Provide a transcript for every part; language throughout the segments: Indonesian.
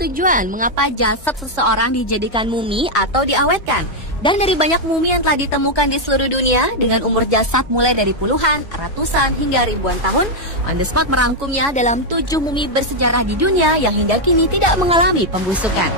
tujuan mengapa jasad seseorang dijadikan mumi atau diawetkan. Dan dari banyak mumi yang telah ditemukan di seluruh dunia dengan umur jasad mulai dari puluhan, ratusan hingga ribuan tahun, On The Spot merangkumnya dalam 7 mumi bersejarah di dunia yang hingga kini tidak mengalami pembusukan.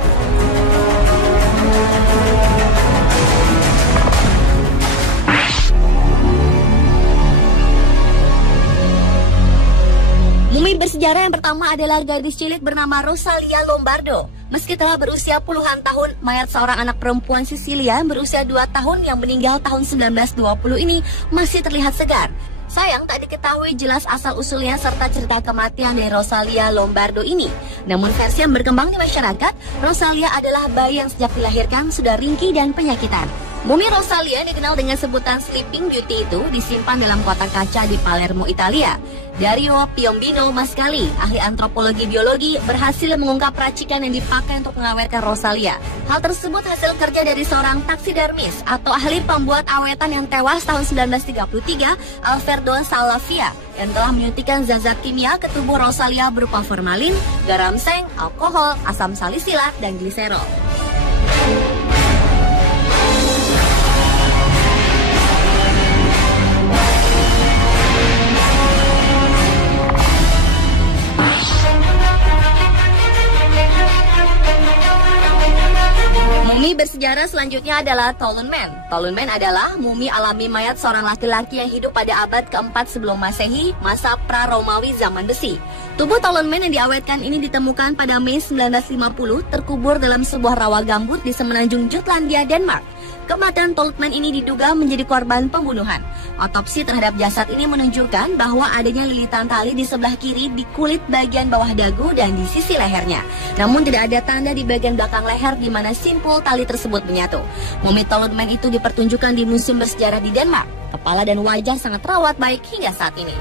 Mumi bersejarah yang pertama adalah gadis cilik bernama Rosalia Lombardo. Meski telah berusia puluhan tahun, mayat seorang anak perempuan Sisilia berusia 2 tahun yang meninggal tahun 1920 ini masih terlihat segar. Sayang, tak diketahui jelas asal-usulnya serta cerita kematian dari Rosalia Lombardo ini. Namun versi yang berkembang di masyarakat, Rosalia adalah bayi yang sejak dilahirkan sudah ringkih dan penyakitan. Mumi Rosalia dikenal dengan sebutan Sleeping Beauty itu disimpan dalam kotak kaca di Palermo, Italia. Dario Piombino Mascali, ahli antropologi biologi, berhasil mengungkap racikan yang dipakai untuk mengawetkan Rosalia. Hal tersebut hasil kerja dari seorang taksidermis atau ahli pembuat awetan yang tewas tahun 1933, Alfredo Salavia, yang telah menyuntikkan zat-zat kimia ke tubuh Rosalia berupa formalin, garam seng, alkohol, asam salisilat, dan gliserol. Mumi bersejarah selanjutnya adalah Toulon Man. Toulon Man adalah mumi alami mayat seorang laki-laki yang hidup pada abad ke-4 sebelum Masehi, masa pra-Romawi zaman besi. Tubuh Toulon Man yang diawetkan ini ditemukan pada Mei 1950, terkubur dalam sebuah rawa gambut di semenanjung Jutlandia, Denmark. Kematian Toulon Man ini diduga menjadi korban pembunuhan. Otopsi terhadap jasad ini menunjukkan bahwa adanya lilitan tali di sebelah kiri di kulit bagian bawah dagu dan di sisi lehernya. Namun tidak ada tanda di bagian belakang leher di mana simpul tali tersebut menyatu. Mumi Toulon Man itu dipertunjukkan di museum bersejarah di Denmark. Kepala dan wajah sangat terawat baik hingga saat ini.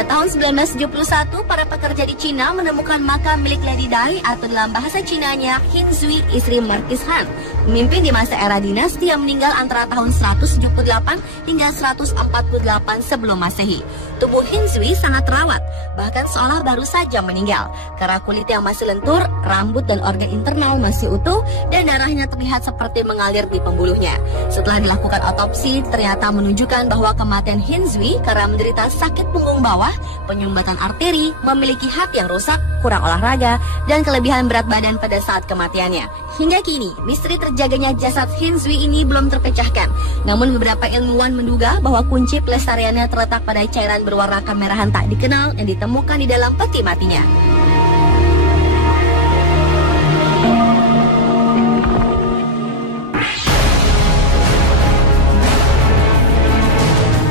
Pada tahun 1971, para pekerja di Cina menemukan makam milik Lady Dai atau dalam bahasa Cinanya Hin Zui, istri Marquis Han, pemimpin di masa era dinasti yang meninggal antara tahun 178 hingga 148 sebelum Masehi. Tubuh Hin Zui sangat terawat, bahkan seolah baru saja meninggal, karena kulit yang masih lentur, rambut dan organ internal masih utuh, dan darahnya terlihat seperti mengalir di pembuluhnya. Setelah dilakukan otopsi, ternyata menunjukkan bahwa kematian Hin Zui karena menderita sakit punggung bawah, penyumbatan arteri, memiliki hati yang rusak, kurang olahraga, dan kelebihan berat badan pada saat kematiannya. Hingga kini, misteri terjaganya jasad Hin Zui ini belum terpecahkan. Namun beberapa ilmuwan menduga bahwa kunci pelestariannya terletak pada cairan berwarna kemerahan tak dikenal yang ditemukan di dalam peti matinya.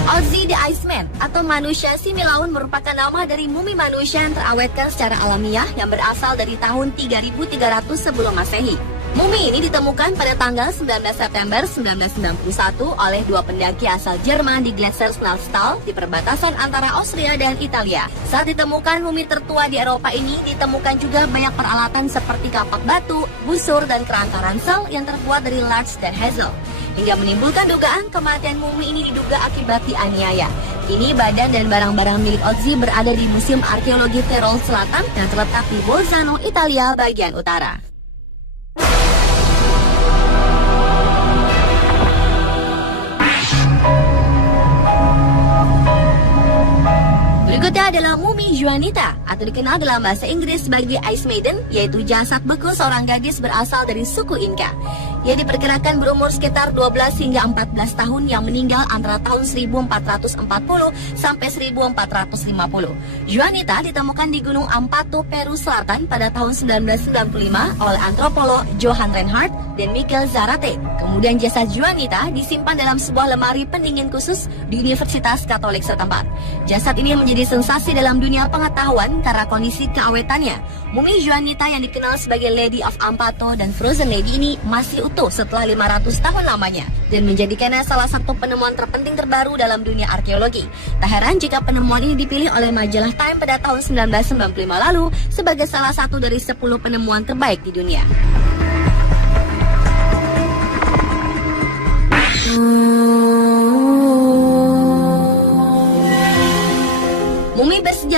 Ozzy the Iceman atau manusia similaun merupakan nama dari mumi manusia yang terawetkan secara alamiah yang berasal dari tahun 3300 sebelum Masehi. Mumi ini ditemukan pada tanggal 19 September 1991 oleh 2 pendaki asal Jerman di Gletser Snæfell di perbatasan antara Austria dan Italia. Saat ditemukan mumi tertua di Eropa ini, ditemukan juga banyak peralatan seperti kapak batu, busur, dan kerangka ransel yang terbuat dari larch dan hazel. Hingga menimbulkan dugaan kematian mumi ini diduga akibat dianiaya. Kini badan dan barang-barang milik Ozzy berada di Museum Arkeologi Tirol Selatan yang terletak di Bolzano, Italia bagian utara. Berikutnya adalah mumi Juanita atau dikenal dalam bahasa Inggris sebagai Ice Maiden, yaitu jasad beku seorang gadis berasal dari suku Inca. Ia diperkirakan berumur sekitar 12 hingga 14 tahun yang meninggal antara tahun 1440 sampai 1450. Juanita ditemukan di Gunung Ampatu, Peru Selatan pada tahun 1995 oleh antropolog Johan Reinhardt dan Michael Zarate. Kemudian jasad Juanita disimpan dalam sebuah lemari pendingin khusus di Universitas Katolik setempat. Jasad ini menjadi sensasi dalam dunia pengetahuan karena kondisi keawetannya. Mumi Juanita yang dikenal sebagai Lady of Ampato dan Frozen Lady ini masih utuh setelah 500 tahun lamanya dan menjadikannya salah satu penemuan terpenting terbaru dalam dunia arkeologi. Tak heran jika penemuan ini dipilih oleh majalah Time pada tahun 1995 lalu sebagai salah satu dari 10 penemuan terbaik di dunia.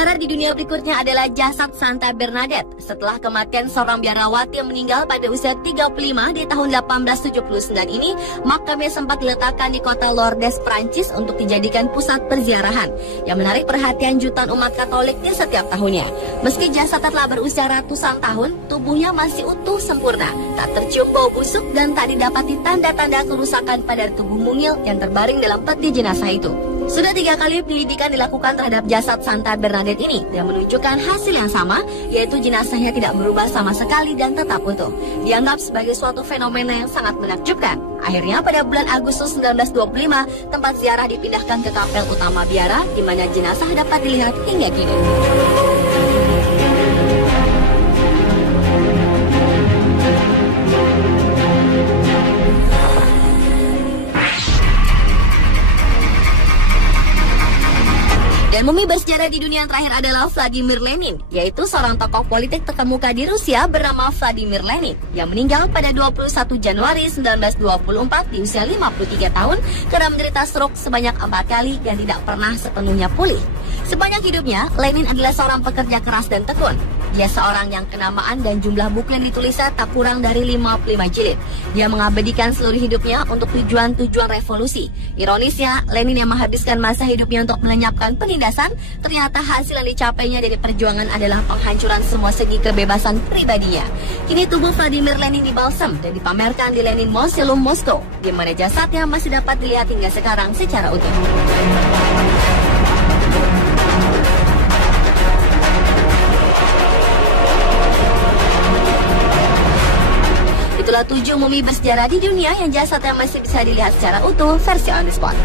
bersejarah di dunia berikutnya adalah jasad Santa Bernadette. Setelah kematian seorang biarawati yang meninggal pada usia 35 di tahun 1879 ini, makamnya sempat diletakkan di kota Lourdes, Prancis untuk dijadikan pusat perziarahan yang menarik perhatian jutaan umat Katolik di setiap tahunnya. Meski jasad telah berusia ratusan tahun, tubuhnya masih utuh sempurna, tak tercium bau busuk dan tak didapati tanda-tanda kerusakan pada tubuh mungil yang terbaring dalam peti jenazah itu. Sudah 3 kali penyelidikan dilakukan terhadap jasad Santa Bernadette ini dan menunjukkan hasil yang sama, yaitu jenazahnya tidak berubah sama sekali dan tetap utuh. Dianggap sebagai suatu fenomena yang sangat menakjubkan. Akhirnya pada bulan Agustus 1925, tempat ziarah dipindahkan ke kapel utama biara, di mana jenazah dapat dilihat hingga kini. Dan mumi bersejarah di dunia yang terakhir adalah Vladimir Lenin, yaitu seorang tokoh politik terkemuka di Rusia bernama Vladimir Lenin yang meninggal pada 21 Januari 1924 di usia 53 tahun karena menderita stroke sebanyak 4 kali dan tidak pernah sepenuhnya pulih. Sepanjang hidupnya, Lenin adalah seorang pekerja keras dan tekun. Dia seorang yang kenamaan dan jumlah buku yang ditulisnya tak kurang dari 55 jilid. Dia mengabadikan seluruh hidupnya untuk tujuan-tujuan revolusi. Ironisnya, Lenin yang menghabiskan masa hidupnya untuk melenyapkan penindasan, ternyata hasil yang dicapainya dari perjuangan adalah penghancuran semua segi kebebasan pribadinya. Kini tubuh Vladimir Lenin dibalsam dan dipamerkan di Lenin Museum Moskow, di mana jasadnya masih dapat dilihat hingga sekarang secara utuh. Itulah 7 mumi bersejarah di dunia yang jasadnya masih bisa dilihat secara utuh versi On The Spot.